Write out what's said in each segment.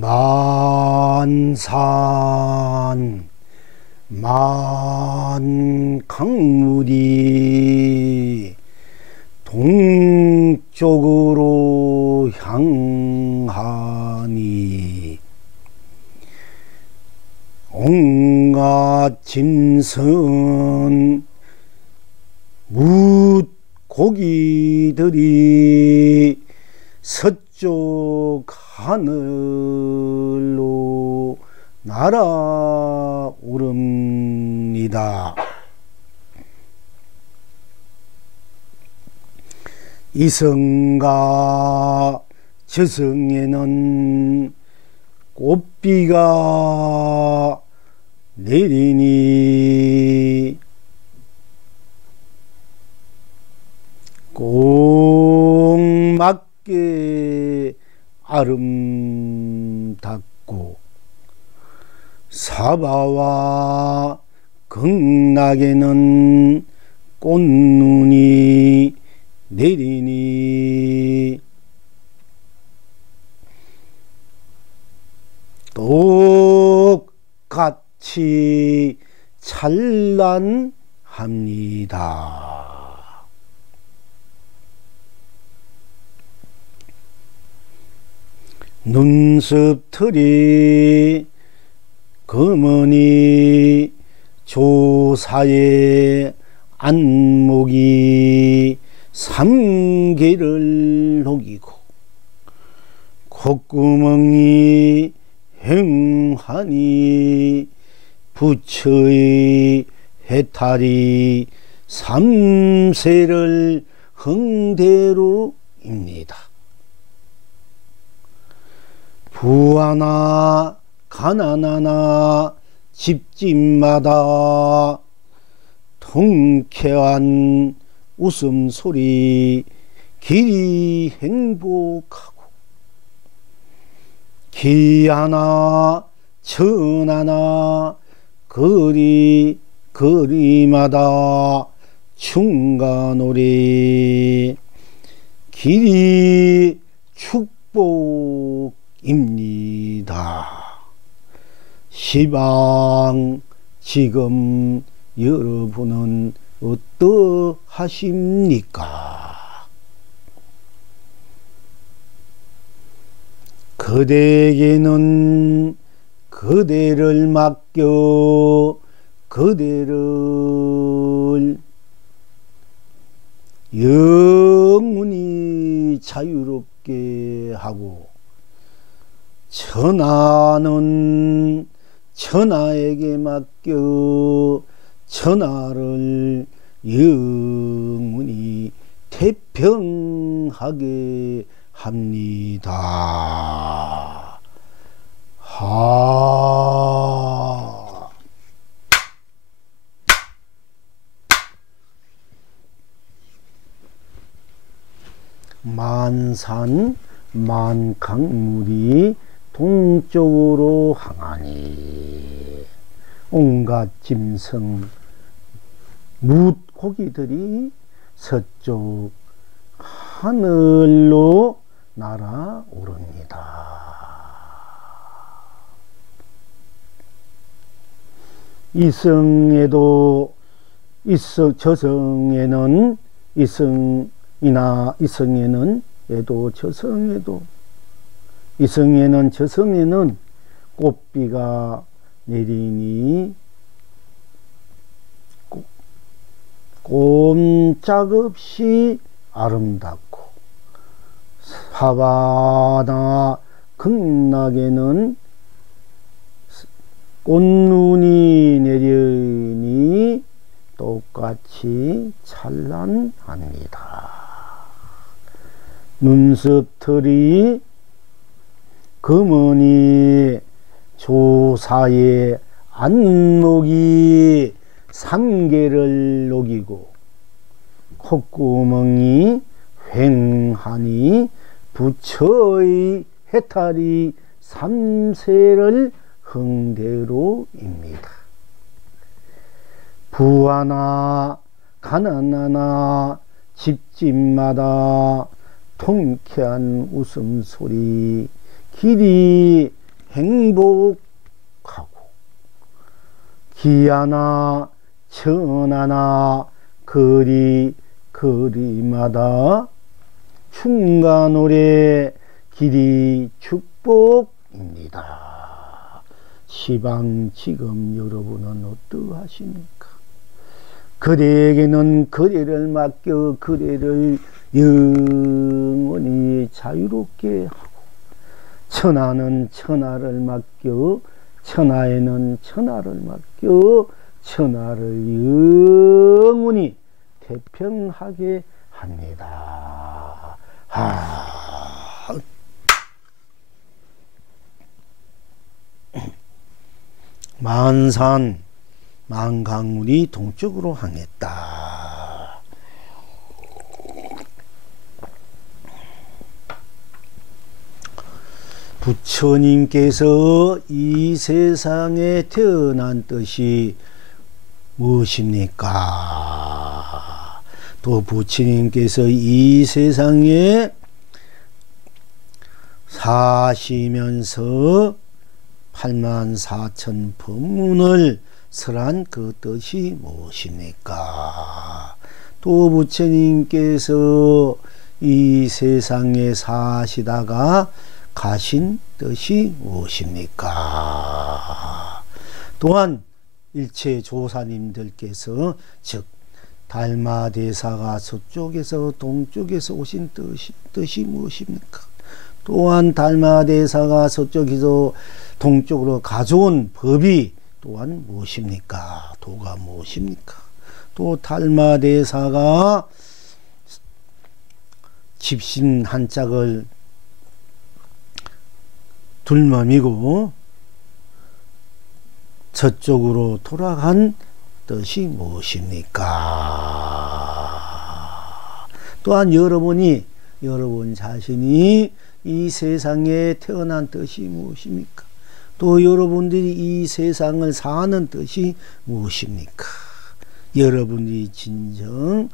만산 만강물이 동쪽으로 향하니 온갖 짐승 뭇 고기들이 서쪽 하늘로 날아오릅니다. 이성과 저성에는 꽃비가 내리니 꼭 맞게 아름답고 사바와 극락에는 꽃눈이 내리니 똑같이 찬란합니다. 눈썹털이 검으니 조사의 안목이 삼계를 녹이고 콧구멍이 행하니 부처의 해탈이 삼세를 흥대로입니다. 부하나 가난하나 집집마다 통쾌한 웃음소리 길이 행복하고 기하나 천하나 거리마다 충가노래 길이 축복입니다. 시방 지금 여러분은 어떠하십니까? 그대에게는 그대를 맡겨 그대를 영원히 자유롭게 하고 천하는 천하에게 맡겨 천하를 영원히 태평하게 합니다. 만산 만강물이 동쪽으로 향하니 온갖 짐승 뭇고기들이 서쪽 하늘로 날아오릅니다. 이성에도 저성에는 이성에는 저성에도 이성에는 저성에는 꽃비가 내리니 꼼짝없이 아름답고 사바나 극락에는 꽃눈이 내리니 똑같이 찬란합니다. 눈썹털이 검으니 조사의 안목이 삼계를 녹이고 콧구멍이 휑하니 부처의 해탈이 삼세를 흥대로입니다. 부하나 가난하나 집집마다 통쾌한 웃음소리 길이 행복하고 기하나 천하나 거리마다 충간오래 길이 축복입니다. 시방 지금 여러분은 어떠하십니까? 거래에게는 거래를 맡겨 거래를 영원히 자유롭게 하고, 천하는 천하를 맡겨 천하에는 천하를 맡겨 천하를 영원히 태평하게 합니다. 만산 만강물이 동쪽으로 향했다. 부처님께서 이 세상에 태어난 뜻이 무엇입니까? 또 부처님께서 이 세상에 사시면서 84,000 법문을 설한 그 뜻이 무엇입니까? 또 부처님께서 이 세상에 사시다가 가신 뜻이 무엇입니까? 또한 일체 조사님들께서 즉 달마대사가 서쪽에서 동쪽에서 오신 뜻이 무엇입니까? 또한 달마대사가 서쪽에서 동쪽으로 가져온 법이 또한 무엇입니까? 도가 무엇입니까? 또 달마대사가 집신 한 짝을 둘머미고 저쪽으로 돌아간 뜻이 무엇입니까? 또한 여러분 자신이 이 세상에 태어난 뜻이 무엇입니까? 또 여러분들이 이 세상을 사는 뜻이 무엇입니까? 여러분이 진정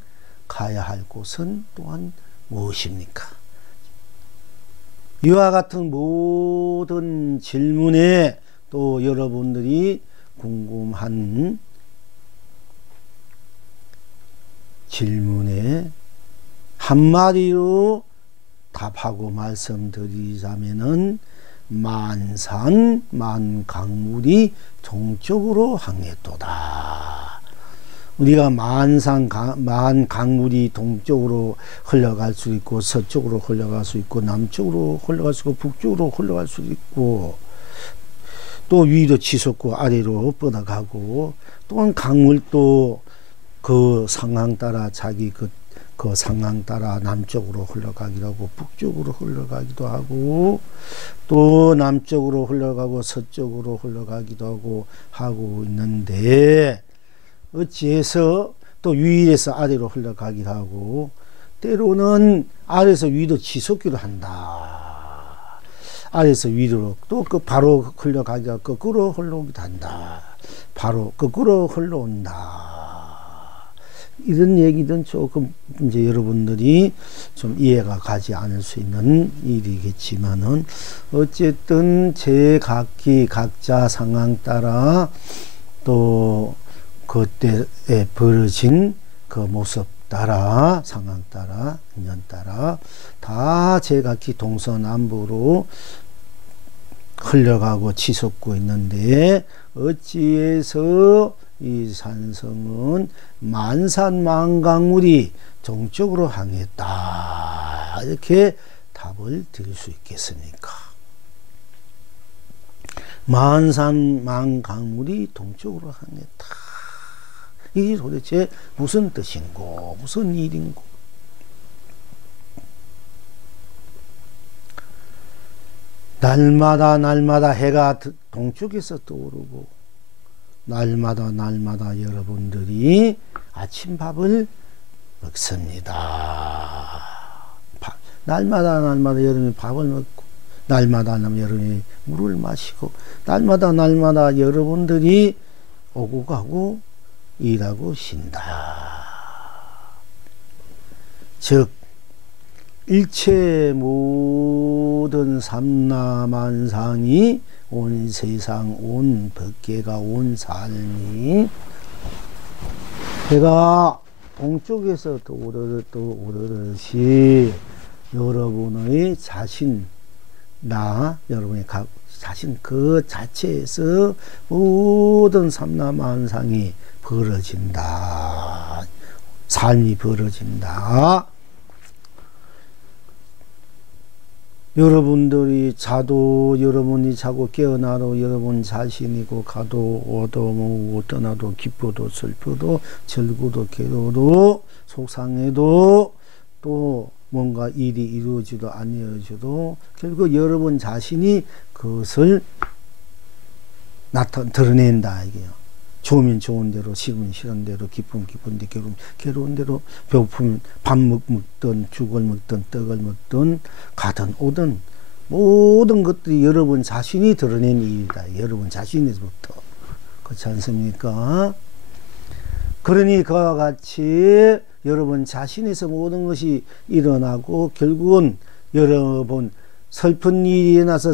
가야 할 곳은 또한 무엇입니까? 이와 같은 모든 질문에 또 여러분들이 궁금한 질문에 한마디로 답하고 말씀드리자면은 만산 만강물이 동쪽으로 향했도다. 우리가 만강물이 동쪽으로 흘러갈 수 있고 서쪽으로 흘러갈 수 있고 남쪽으로 흘러갈 수 있고 북쪽으로 흘러갈 수 있고 또 위로 치솟고 아래로 뻗어가고 또한 강물도 그 상황 따라 자기 그 상황 따라 남쪽으로 흘러가기도 하고 북쪽으로 흘러가기도 하고 또 남쪽으로 흘러가고 서쪽으로 흘러가기도 하고 있는데 어찌해서 또 위에서 아래로 흘러가기도 하고 때로는 아래에서 위로 치솟기도 한다. 아래에서 위로 또 그 바로 흘러가기가 거꾸로 흘러오기도 한다. 바로 거꾸로 흘러온다. 이런 얘기든 조금 이제 여러분들이 좀 이해가 가지 않을 수 있는 일이겠지만은 어쨌든 제각기 각자 상황 따라 또 그때에 벌어진 그 모습 따라 상황 따라 인연 따라 다 제각기 동서남북으로 흘러가고 치솟고 있는데 어찌해서 이 산성은 만산만강물이 동쪽으로 향했다. 이렇게 답을 드릴 수 있겠습니까? 만산만강물이 동쪽으로 향했다. 이게 도대체 무슨 뜻인고 무슨 일인고? 날마다 해가 동쪽에서 떠오르고 날마다 여러분들이 아침밥을 먹습니다. 날마다 여러분이 밥을 먹고 날마다 여러분이 물을 마시고 날마다 여러분들이 오고 가고 일하고 쉰다. 즉 일체 모든 삼라만상이 온 세상, 온 법계가, 온 삶이 해가 동쪽에서 또 오르듯이 여러분의 자신, 여러분의 자신 그 자체에서 모든 삼라만상이 벌어진다. 삶이 벌어진다. 여러분들이 여러분이 자고 깨어나도 여러분 자신이고, 가도 오도 모으고 떠나도 기뻐도 슬퍼도 즐거도 괴로도 속상해도 또 뭔가 일이 이루어지도 안 이루어지도 결국 여러분 자신이 그것을 드러낸다 이게요. 좋으면 좋은 대로, 싫으면 싫은 대로, 기쁘면 기쁜 데, 괴로우면 괴로운 대로, 배고프면 밥 먹든 죽을 먹든 떡을 먹든 가든 오든 모든 것들이 여러분 자신이 드러낸 일이다. 여러분 자신에서부터. 그렇지 않습니까? 그러니 그와 같이 여러분 자신에서 모든 것이 일어나고 결국은 여러분 슬픈 일이 일어나서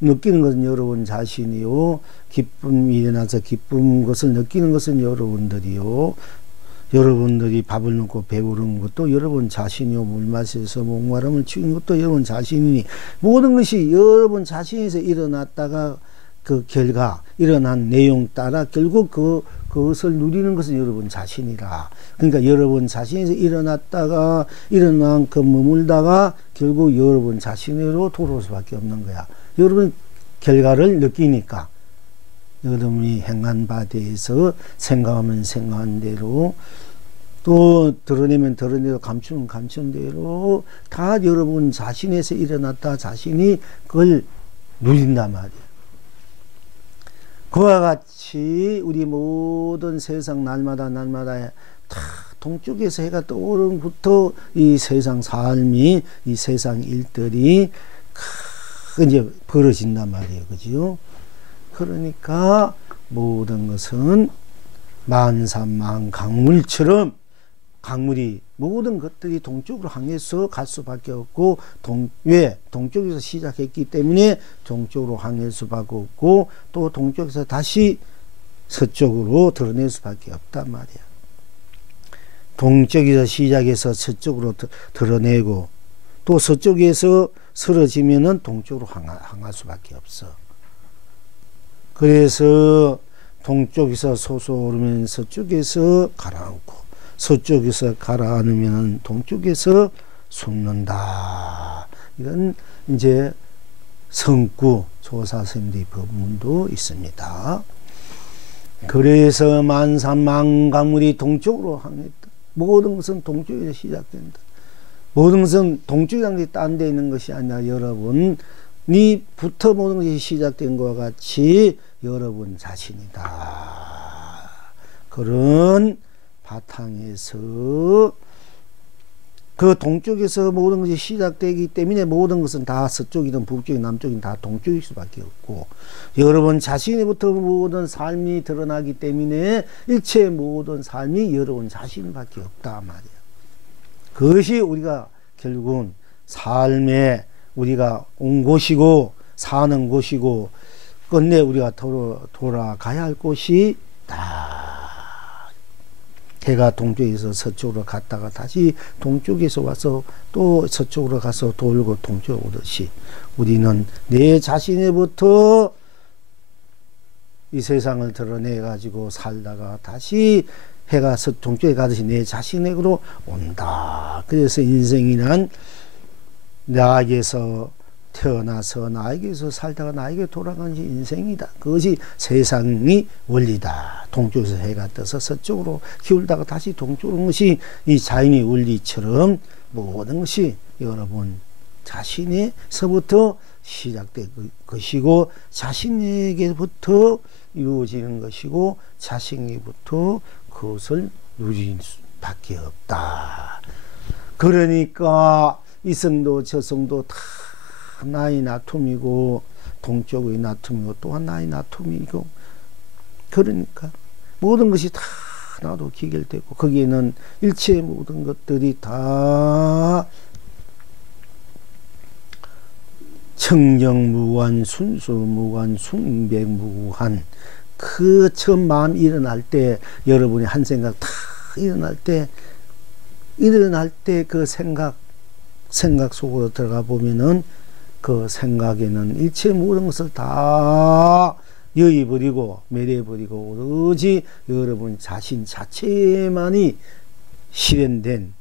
느끼는 것은 여러분 자신이요, 기쁨이 일어나서 기쁜 것을 느끼는 것은 여러분들이요, 여러분들이 밥을 먹고 배부른 것도 여러분 자신이요, 물 마셔서 목마름을 치는 것도 여러분 자신이니 모든 것이 여러분 자신에서 일어났다가 그 결과 일어난 내용 따라 결국 그것을 누리는 것은 여러분 자신이라. 그러니까 여러분 자신에서 일어났다가 일어난 그 머물다가 결국 여러분 자신으로 돌아올 수밖에 없는 거야. 여러분 결과를 느끼니까 여러분이 행한 바 대해서 생각하면 생각한 대로, 또 드러내면 드러낸 대로, 감추면 감춘 대로 다 여러분 자신에서 일어났다 자신이 그걸 누린단 말이에요. 그와 같이 우리 모든 세상 날마다 다 동쪽에서 해가 떠오르면부터 이 세상 삶이, 이 세상 일들이 이제 벌어진단 말이에요. 그죠? 그러니까 모든 것은 만산만 강물처럼, 강물이 모든 것들이 동쪽으로 향해서 갈 수밖에 없고, 왜? 동쪽에서 시작했기 때문에 동쪽으로 향할 수밖에 없고, 또 동쪽에서 다시 서쪽으로 드러낼 수밖에 없단 말이야. 동쪽에서 시작해서 서쪽으로 드러내고, 또 서쪽에서 쓰러지면은 동쪽으로 향할 수밖에 없어. 그래서 동쪽에서 솟아오르면 서쪽에서 가라앉고, 서쪽에서 가라앉으면 동쪽에서 숨는다. 이런 이제 성구 조사선생님의 법문도 있습니다. 그래서 만산만강물이 동쪽으로 향했다. 모든 것은 동쪽에서 시작된다. 모든 것은 동쪽이라는 게 딴 데 있는 것이 아니라 여러분이부터 모든 것이 시작된 것과 같이 여러분 자신이다. 그런 바탕에서 그 동쪽에서 모든 것이 시작되기 때문에 모든 것은 다 서쪽이든 북쪽이든 남쪽이든 다 동쪽일 수밖에 없고, 여러분 자신으로부터 모든 삶이 드러나기 때문에 일체의 모든 삶이 여러분 자신밖에 없다 말이야. 그것이 우리가 결국은 삶에 우리가 온 곳이고 사는 곳이고 끝내 우리가 돌아가야 할 곳이다. 해가 동쪽에서 서쪽으로 갔다가 다시 동쪽에서 와서 또 서쪽으로 가서 돌고 동쪽으로 오듯이 우리는 내 자신에부터 이 세상을 드러내 가지고 살다가 다시 해가 동쪽에 가듯이 내 자신에게로 온다. 그래서 인생이란 나에게서 태어나서 나에게서 살다가 나에게 돌아가는 것이 인생이다. 그것이 세상의 원리다. 동쪽에서 해가 떠서 서쪽으로 기울다가 다시 동쪽으로 오는 것이 이 자연의 원리처럼 모든 것이 여러분 자신에서부터 시작된 것이고, 자신에게부터 이루어지는 것이고, 자신에게부터 그것을 누릴 수밖에 없다. 그러니까 이성도 저성도 다 나의 나툼이고, 동쪽의 나툼이고, 또한 나의 나툼이고, 그러니까 모든 것이 다 나도 기결되고, 거기에는 일체의 모든 것들이 다 청정무관, 순수무관, 숭백무관. 그 처음 마음 일어날 때 여러분이 한 생각 다 일어날 때 그 생각 속으로 들어가 보면은 그 생각에는 일체 모든 것을 다 여의버리고 매려버리고 오로지 여러분 자신 자체만이 실현된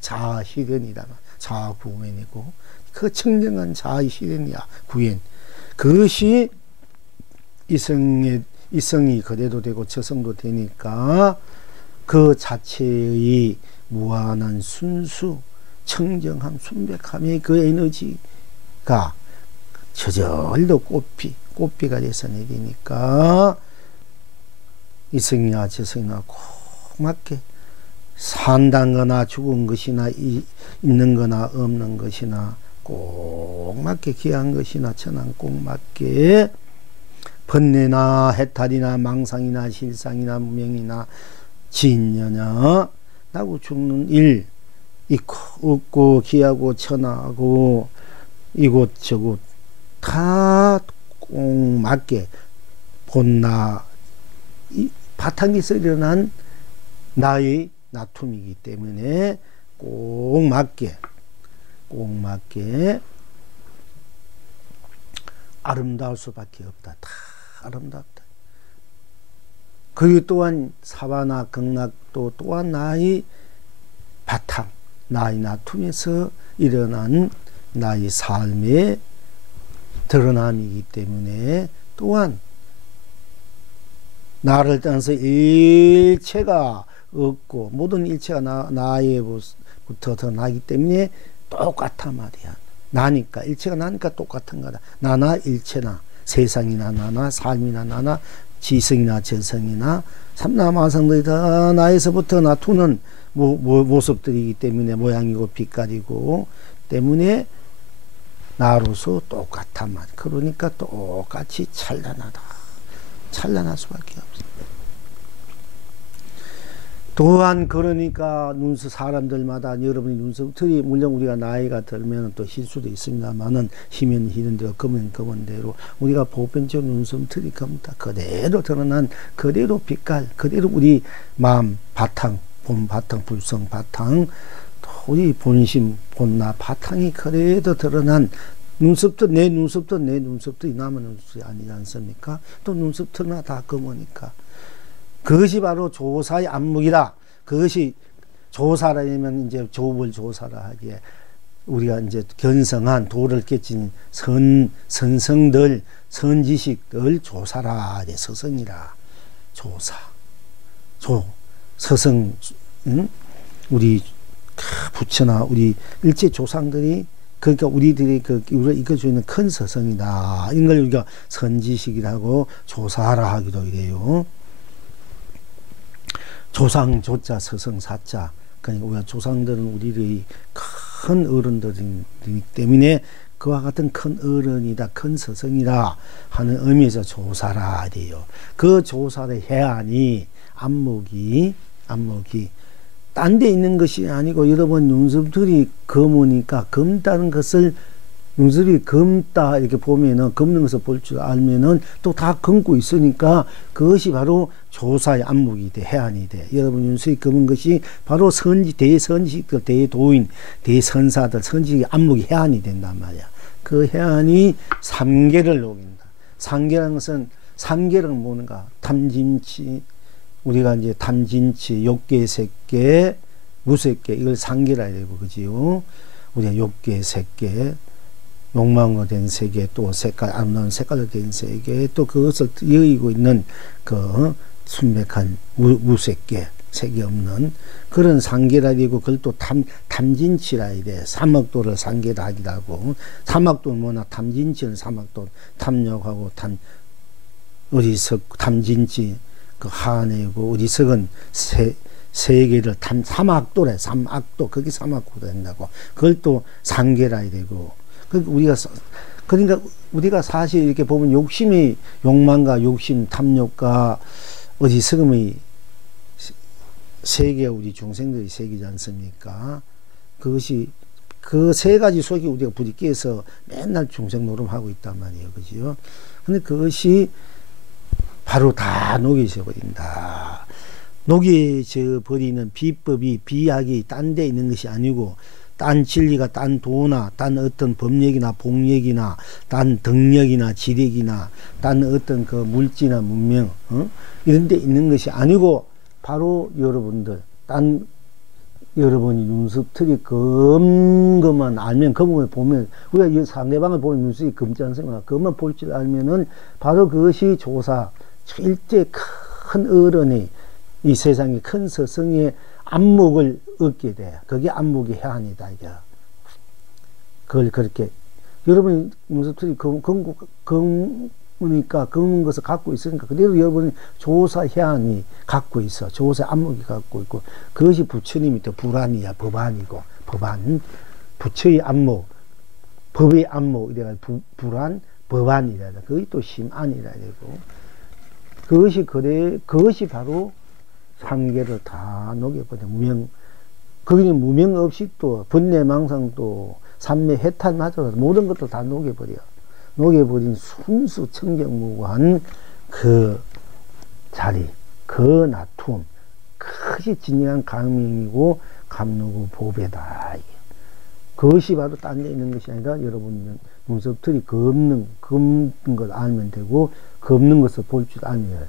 자아실현이다. 자아구현이고 그 청정한 자아실현이야 구현. 그것이 이성이 그래도 되고 저성도 되니까 그 자체의 무한한 순수 청정함 순백함의 그 에너지가 저절로 꽃비가 돼서 내리니까 이성이나 저성이나 꼭 맞게 산다는 거나 죽은 것이나 있는 거나 없는 것이나 꼭 맞게 귀한 것이나 천한 꼭 맞게 번뇌나 해탈이나 망상이나 실상이나 무명이나 진여냐 나고 죽는 일 있고 없고 귀하고 천하고 이곳저곳 다 꼭 맞게 본나 바탕에서 일어난 나의 나툼이기 때문에 꼭 맞게 아름다울 수밖에 없다. 다 아름답다. 그리고 또한 사바나 극락도 또한 나의 바탕, 나의 나툼에서 일어난 나의 삶의 드러남이기 때문에 또한 나를 떠나서 일체가 없고 모든 일체가 나에부터 더 나기 때문에 똑같아 말이야. 나니까 일체가 나니까 똑같은 거다. 나나 일체나 세상이나 나나 삶이나 나나 지성이나 저성이나 삼라마성들이 다 나에서부터 나투는 모습들이기 때문에 모양이고 빛깔이고 때문에 나로서 똑같단 말. 그러니까 똑같이 찬란하다. 찬란할 수밖에 없어. 또한 그러니까 사람들마다 여러분이 눈썹틀이 물론 우리가 나이가 들면 또 실수도 있습니다만은 희면 희는 대로 검은 검은 대로 우리가 보편적으로 눈썹틀이 검다 그대로 드러난 그대로 빛깔 그대로 우리 마음 바탕 본 바탕 불성 바탕 우리 본심 본나 바탕이 그래도 드러난 눈썹도 내 눈썹도 남은 눈썹이 아니지 않습니까? 또 눈썹들나 다 검으니까 그것이 바로 조사의 안목이다. 그것이 조사라면 이제 조불 조사라 하기에 우리가 이제 견성한 도를 깨친 선성들 선지식들 조사라 서성이라 조사 서성 우리 부처나 우리 일제 조상들이 그러니까 우리들이 우리가 이끌어주고 있는 큰 서성이다. 이걸 우리가 선지식이라고 조사라 하기도 해요. 조상 조자 서성 사자. 그러니까 우리가 조상들은 우리의 큰 어른들이기 때문에 그와 같은 큰 어른이다, 큰 서성이다 하는 의미에서 조사라 돼요. 그 조사의 해안이 안목이 딴 데 있는 것이 아니고 여러분 눈썹들이 검으니까 검다는 것을 눈썹이 검다 이렇게 보면은 검는 것을 볼 줄 알면은 또 다 검고 있으니까 그것이 바로 조사의 안목이 돼 해안이 돼. 여러분 눈썹이 검은 것이 바로 대선지식들 대도인 대선사들 선지식의 안목이 해안이 된단 말이야. 그 해안이 삼계를 녹인다. 삼계라는 것은 삼계는 뭔가 탐진치 우리가 이제 탐진치, 욕계, 색계, 무색계 이걸 삼계라 해요, 그지요? 우리가 욕계, 색계, 욕망으로 된 세계, 또 색깔, 아름다운 색깔로 된 세계, 또 그것을 여의고 있는 그 순백한 무색계, 색이 없는 그런 상계라 되고 그걸 또 탐진치라 해야 돼. 삼학도를 상계라 하기도 하고 삼학도는 뭐나 탐진치는 삼학도 탐욕하고 어리석 탐진치 그 하내고 어리석은 세계를 삼학도래. 삼학도 그게 삼학도가 된다고. 그걸 또 상계라 해야 되고 그러니까 우리가 사실 이렇게 보면 욕심이 욕망과 욕심 탐욕과 어리석음의 세계 우리 중생들의 세계지 않습니까? 그것이 그 세 가지 속에 우리가 부딪혀서 맨날 중생 노름하고 있단 말이에요. 그죠? 근데 그것이 바로 다 녹여져 버린다. 녹여져 버리는 비법이, 비약이 딴 데 있는 것이 아니고, 딴 진리가 딴 도나, 딴 어떤 법력이나 복력이나, 딴 덕력이나 지력이나, 딴 어떤 그 물질이나 문명, 이런 데 있는 것이 아니고, 바로 여러분들, 여러분이 눈썹틀이 검만 알면, 검을 보면, 우리가 이 상대방을 보면 눈썹이 검지 않습니까? 검만 볼 줄 알면은, 바로 그것이 조사, 일제 큰 어른이, 이 세상의 큰 스승의 안목을 얻게 돼. 그게 안목의 해안이다, 이게. 그걸 그렇게, 여러분이 눈썹틀이 검으니까, 검은 것을 갖고 있으니까, 그대로 여러분이 조사 해안이 갖고 있어. 조사 안목이 갖고 있고, 그것이 부처님이 또 불안이야, 법안이고, 법안, 부처의 안목, 법의 안목, 이래가 불안, 법안이라. 그게 또 심안이라 되고, 그것이 바로 삼계를 다 녹여버려. 거기는 무명 없이 또, 번뇌망상도, 삼매 해탈마저 모든 것도 다 녹여버려. 녹여버린 순수 청정무구한 그 자리, 그 나툼, 그것이 진정한 강명이고, 감로고 보배다. 그것이 바로 딴 데 있는 것이 아니라, 여러분은 눈썹틀이 검는 걸 알면 되고, 검는 것을 볼 줄 알면 돼요.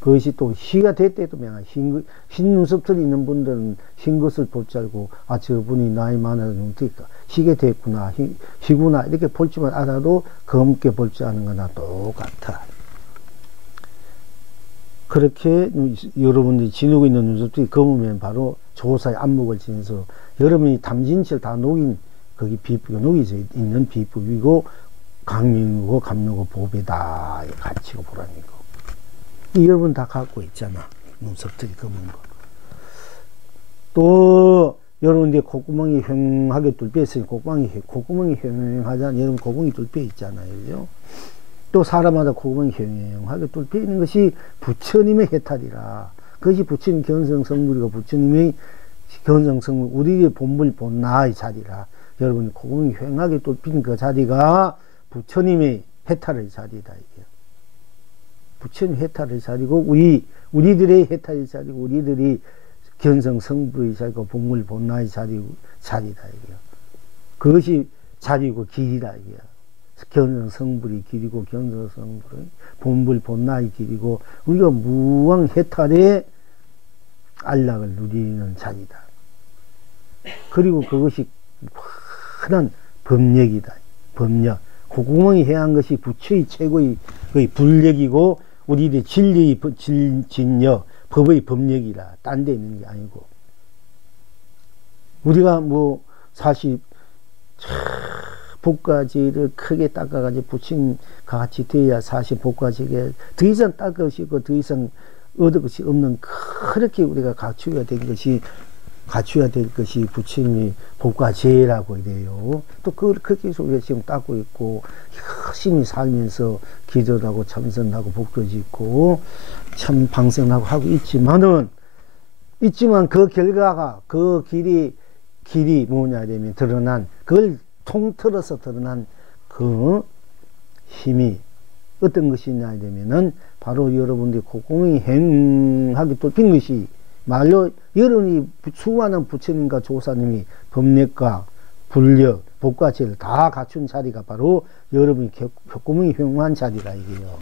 그것이 또 시가 될 때도 명한 흰 눈썹틀이 있는 분들은 흰 것을 볼 줄 알고, 아, 저분이 나이 많아서 눈썹이 희게 됐구나, 희구나, 이렇게 볼 줄만 알아도 검게 볼 줄 아는 거나 똑같아. 그렇게 여러분들이 지니고 있는 눈썹들이 검으면 바로 조사의 안목을 지내서 여러분이 담진치를 다 녹인, 거기 비법이 녹여져 있는 비법이고, 강명이고, 감로고, 보배다. 가치고 보라니고. 여러분 다 갖고 있잖아. 눈썹들이 검은 거. 또, 여러분들 콧구멍이 휑하게 뚫려있으니 콧구멍이 휑하잖아요. 여러분 콧구멍이 뚫려 있잖아요. 그죠? 또 사람마다 콧구멍이 휑하게 뚫려 있는 것이 부처님의 해탈이라. 그것이 부처님 견성성물이고, 부처님의 견성성물, 우리의 본물, 본나의 자리라. 여러분 콧구멍이 휑하게 뚫린 그 자리가 부처님의 해탈의 자리다. 이게. 부처님 해탈의 자리고, 우리들의 해탈의 자리고, 우리들이 견성 성불의 자리고, 본물 본나의 자리다. 이게. 그것이 자리고 길이다. 이게. 견성 성불의 길이고, 견성 성불의 본물 본나의 길이고, 우리가 무왕 해탈의 안락을 누리는 자리다. 그리고 그것이 흔한 법력이다. 법력. 콧구멍이 해한 것이 부처의 최고의 거의 불력이고, 우리들의 진리의 진력, 법의 법력이라. 딴 데 있는 게 아니고. 우리가 뭐, 사실, 복가지를 크게 닦아가지고 부처님 같이 돼야 사실 복가지게 더 이상 닦을 것이 있고, 더 이상 얻을 것이 없는, 그렇게 우리가 갖추어야 될 것이 부처님이 복가제라고 이래요. 또 그렇게 해서 우리가 지금 닦고 있고, 열심히 살면서 기도를 하고 참선하고 복도 짓고 참 방생하고 하고 있지만 그 결과가, 그 길이 뭐냐 되면 드러난, 그걸 통틀어서 드러난 그 힘이 어떤 것이냐 되면은 바로 여러분들이 콧구멍이 휑하게 뚫린 것이, 말로 여러분이 수많은 부처님과 조사님이 법력과 불력, 복과제를 다 갖춘 자리가 바로 여러분이 콧구멍이 휑한 자리라 이게요.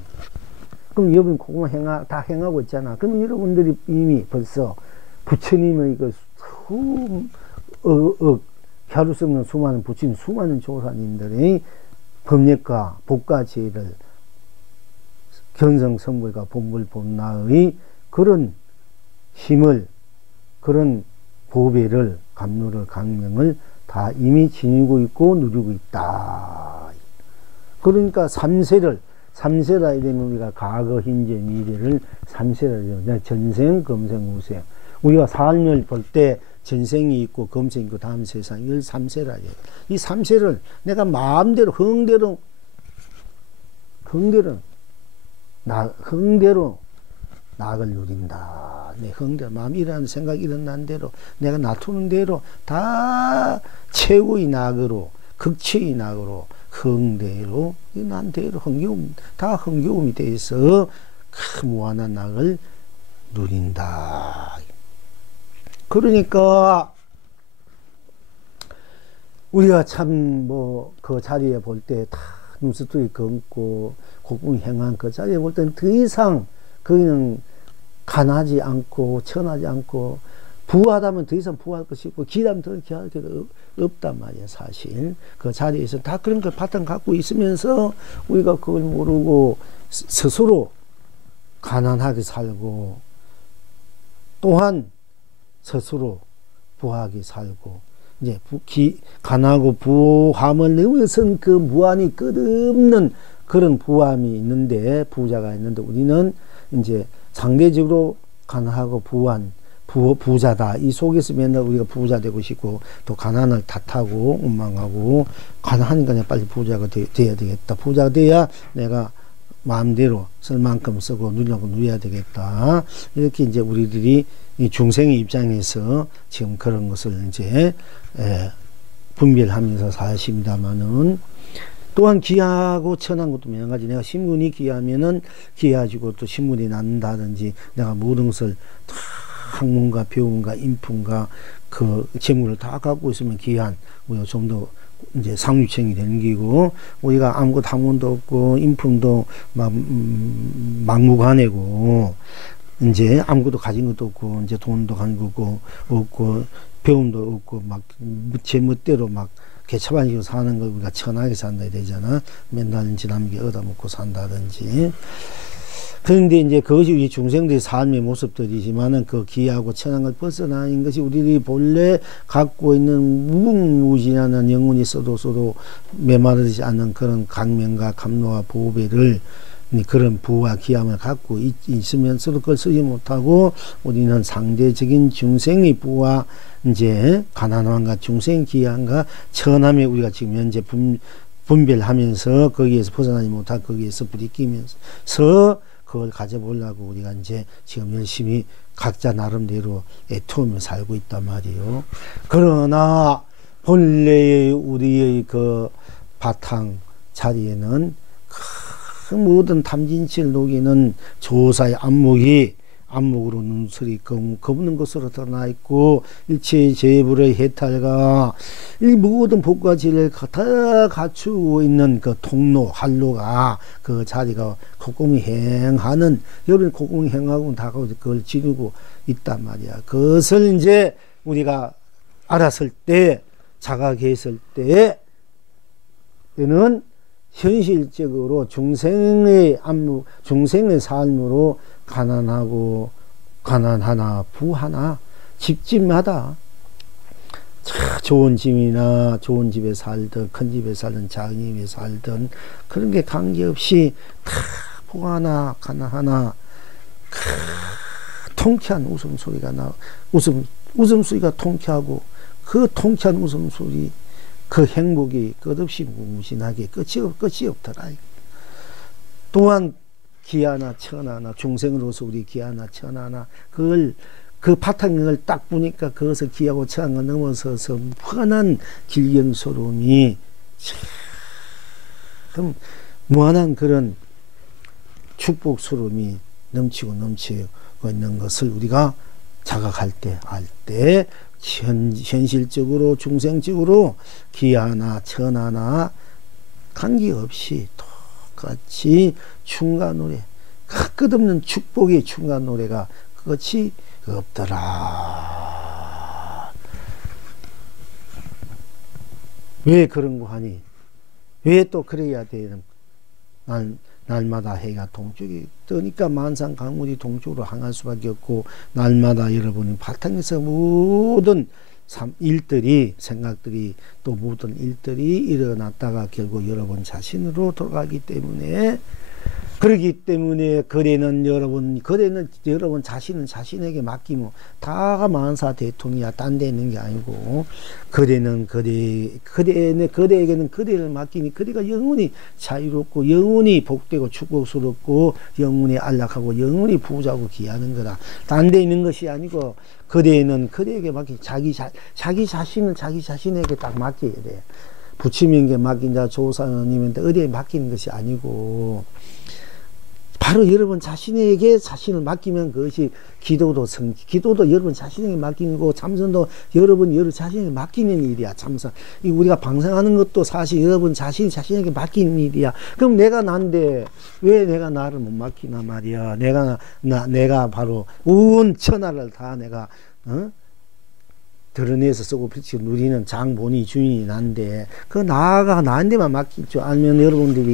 그럼 여러분 콧구멍 다 휑하고 있잖아. 그럼 여러분들이 이미 벌써 부처님의 그 혀를 썩는 수많은 부처님, 수많은 조사님들의 법력과 복과제를 견성성불과 본불 본나의 그런 힘을, 그런 보배를, 감로를, 강명을 다 이미 지니고 있고 누리고 있다. 그러니까 삼세라 이러면 우리가 과거, 현재, 미래를 삼세라 이러죠. 전생, 금생, 후생. 우리가 삶을 볼 때 전생이 있고 금생이 있고 다음 세상, 이걸 삼세라 해요. 이 삼세를 내가 마음대로 흥대로 낙을 누린다. 내 흥대로, 마음 일어나는 생각 일어나는 대로, 내가 놔두는 대로 다 최고의 낙으로, 극치의 낙으로, 흥대로, 난대로, 흥겨움, 다 흥겨움이 돼서 그 무한한 낙을 누린다. 그러니까 우리가 참 뭐 그 자리에 볼 때 다 눈썹들이 검고 곡궁이 행한 그 자리에 볼 때는 더 이상 거기는 간하지 않고 천하지 않고 부하다면 더 이상 부할 것이 없고 기하면 더 기할 게 없단 말이야. 사실 그 자리에서 다 그런 걸 바탕 갖고 있으면서 우리가 그걸 모르고 스스로 가난하게 살고 또한 스스로 부하게 살고 이제 가난하고 부함을 넘어선 그 무한히 끝없는 그런 부함이 있는데 부자가 있는데 우리는 이제 상대적으로 가난하고 부자다. 이 속에서 맨날 우리가 부자 되고 싶고 또 가난을 탓하고 원망하고 가난하니까 내가 빨리 부자가 돼야 되겠다. 부자가 돼야 내가 마음대로 쓸 만큼 쓰고 누리려고 누려야 되겠다. 이렇게 이제 우리들이 이 중생의 입장에서 지금 그런 것을 이제 분별하면서 사십니다만은 또한 기하고 천한 것도 마찬가지. 내가 신분이 기하면은 기하지고 또 신분이 난다든지 내가 모든 것을 다 학문과 배움과 인품과 그 재물을 다 갖고 있으면 기한 우리가 좀 더 이제 상류층이 되는 기고 우리가 아무것도 학문도 없고 인품도 막무가내고 이제 아무것도 가진 것도 없고 이제 돈도 가진 것도 없고 배움도 없고 막 제 멋대로 막 개차반식으로 사는 걸 우리가 천하게 산다 되잖아. 맨날 지남게 얻어먹고 산다든지. 그런데 이제 그것이 우리 중생들의 삶의 모습들이지만은 그 기하고 천한 걸 벗어나는 것이 우리들이 본래 갖고 있는 무궁무진한 영혼이 써도 메마르지 않는 그런 강명과 감로와 보배를 그런 부와 기함을 갖고 있으면서도 그걸 쓰지 못하고 우리는 상대적인 중생의 부와 이제 가난함과 중생 기함과 천함에 우리가 지금 현재 분별하면서 거기에서 벗어나지 못하고 거기에서 부딪히면서 그걸 가져보려고 우리가 이제 지금 열심히 각자 나름대로 애투며 살고 있단 말이에요. 그러나 본래의 우리의 그 바탕 자리에는 그 모든 탐진치를 녹이는 조사의 안목으로 눈설이 거부는 것으로 드러나 있고 일체의 재불의 해탈과 이 모든 복과 지를 다 갖추고 있는 그 통로 활로가 그 자리가 곡궁이 행하는 여러분 곡궁이 행하고 다 그걸 지르고 있단 말이야. 그것을 이제 우리가 알았을 때 자각했을 때는 현실적으로 중생의 안목, 중생의 삶으로 가난하나 부하나 집집마다 좋은 집이나 좋은 집에 살든 큰 집에 살든 작은 집에 살든 그런 게 관계없이 다 부하나 가난하나 통쾌한 웃음소리가 웃음소리가 통쾌하고 그 통쾌한 웃음소리 그 행복이 끝없이 무궁무진하게 끝이 없더라. 또한 기하나 천하나 중생으로서 우리 기하나 천하나 그걸 그 바탕을 딱 보니까 그것을 기하고 천하가 넘어서서 무한한 길경소름이 참 무한한 그런 축복소름이 넘치고 있는 것을 우리가 자각할 때 알 때 현실적으로 중생적으로 기하나 천하나 관계없이 똑같이 충가 노래 끝없는 축복의 충가 노래가 끝이 없더라. 왜 그런 거 하니? 왜 또 그래야 되는? 날마다 해가 동쪽이 뜨니까 만상 강물이 동쪽으로 향할 수밖에 없고 날마다 여러분이 바탕에서 모든 일들이 생각들이 또 모든 일들이 일어났다가 결국 여러분 자신으로 돌아가기 때문에 그렇기 때문에 거래는 여러분 자신은 자신에게 맡기면 다가 만사 대통이야. 딴 데 있는 게 아니고, 거래에게는 거래를 맡기니 거래가 영원히 자유롭고 영원히 복되고 축복스럽고 영원히 안락하고 영원히 부자고 귀하는 거다. 딴 데 있는 것이 아니고, 거래는 거래에게 맡기, 자기 자신은 자기 자신에게 딱 맡겨야 돼. 부처님께 맡긴다, 조사님한테 어디에 맡기는 것이 아니고, 바로 여러분 자신에게 자신을 맡기면 그것이 기도도 여러분 자신에게 맡기는 거고, 참선도 여러분 자신에게 맡기는 일이야. 참선. 우리가 방생하는 것도 사실 여러분 자신에게 맡기는 일이야. 그럼 내가 난데 왜 내가 나를 못 맡기나 말이야. 내가 바로 온 천하를 다 내가 드러내서 쓰고 빛이 누리는 장본이 주인이 난데, 그 나한테만 맡길 줄 알면 여러분들이